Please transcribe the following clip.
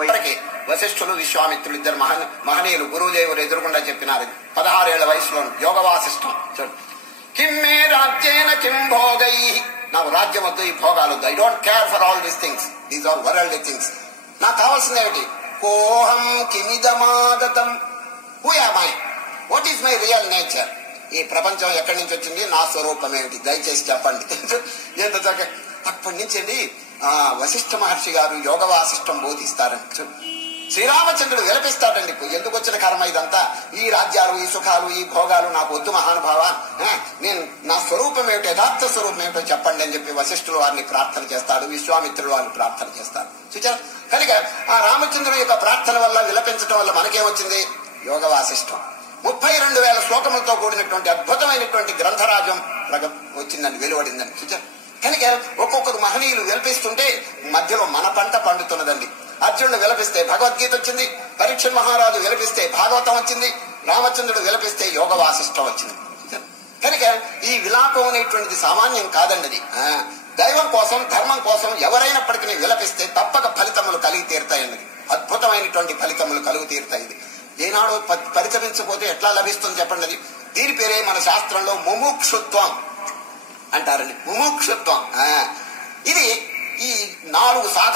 పోయి వశిష్ఠులు విశ్వామిత్రులు ఇద్దరు మహనీయులు గురుదేవులు ఎదురుగుండా చెప్పినారు. 16 ఏళ్ల వయసులో యోగ వాసిష్టం. చూడు, కిమ్మే రాజ్యేన కిం భోగై, నాకు రాజ్యం వద్దు, ఈ భోగాలు వద్దు. I don't care for all these things, these are worldly things. నాకు కావాల్సింది ఏమిటి? కోహం కిమిదమాగతం, who am I, what is my real nature? ఈ ప్రపంచం ఎక్కడి నుంచి వచ్చింది, నా స్వరూపం ఏమిటి, దయచేసి చెప్పండి. ఎంత చక్క. అప్పటి నుంచి అండి వశిష్ఠ మహర్షి గారు యోగ వాసిష్టం బోధిస్తారండి. శ్రీరామచంద్రుడు విలపిస్తాడండి, ఎందుకు వచ్చిన కర్మ ఇదంతా, ఈ రాజ్యాలు, ఈ సుఖాలు, ఈ భోగాలు నాకు వద్దు మహానుభావ, నేను నా స్వరూపం ఏమిటో, యథార్థ స్వరూపం ఏమిటో చెప్పండి అని చెప్పి వశిష్ఠులు వారిని ప్రార్థన చేస్తాడు, విశ్వామిత్రుడు వారిని ప్రార్థన చేస్తాడు. చూచారు కనుక ఆ రామచంద్రుడు యొక్క ప్రార్థన వల్ల, విలపించడం వల్ల మనకేమొచ్చింది? యోగ వాసిష్టం. 32,000 శ్లోకములతో కూడినటువంటి అద్భుతమైనటువంటి గ్రంథరాజం వచ్చిందని, వెలువడిందని. చూచారు కనుక ఒక్కొక్కరు మహనీయులు విలపిస్తుంటే మధ్యలో మన పంట పండుతున్నదండి. అర్జునుడు విలపిస్తే భగవద్గీత వచ్చింది, పరీక్ష మహారాజు విలపిస్తే భాగవతం వచ్చింది, రామచంద్రుడు విలపిస్తే యోగ వాసిష్టం వచ్చింది. కనుక ఈ విలాపం అనేటువంటిది సామాన్యం కాదండి. అది దైవం కోసం, ధర్మం కోసం ఎవరైనప్పటికీ విలపిస్తే తప్పక ఫలితములు కలిగి తీరుతాయండి. అద్భుతమైనటువంటి ఫలితములు కలుగు తీరుతాయి. ఏనాడు పరితపించకపోతే ఎట్లా లభిస్తుంది చెప్పండి. అది దీని పేరే మన శాస్త్రంలో ముముక్షుత్వం అంటారండి. ముముక్షుత్వం ఇది ఈ 4